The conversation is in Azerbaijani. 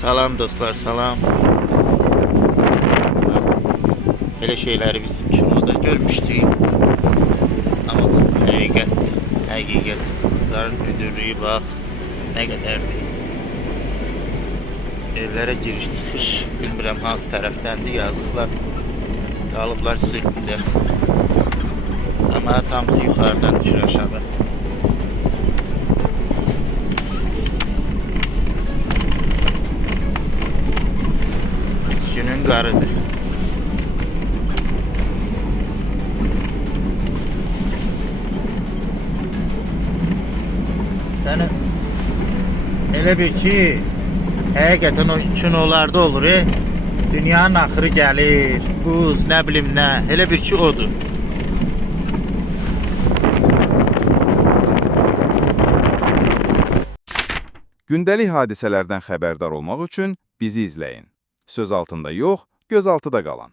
Salam dostlar, salam. Belə şeyləri biz kinoda görmüşdük. Amma bu həqiqətdir. Həqiqət. Bunların güdürlüyü bax, nə qədərdir. Evlərə giriş çıxış, bilmirəm hansı tərəfdəndir, yazıqlar. Qalıblar sürüdə. Cəmaət hamısı yuxarıdan düşür aşağı. Günün qarıdır. Səni elə bir ki, həqiqətən o kinolarda olur, dünyanın axırı gəlir, buz, nə bilim nə, elə bir ki odur. Gündəlik hadisələrdən xəbərdar olmaq üçün bizi izləyin. Söz altında yox, göz altıda qalan.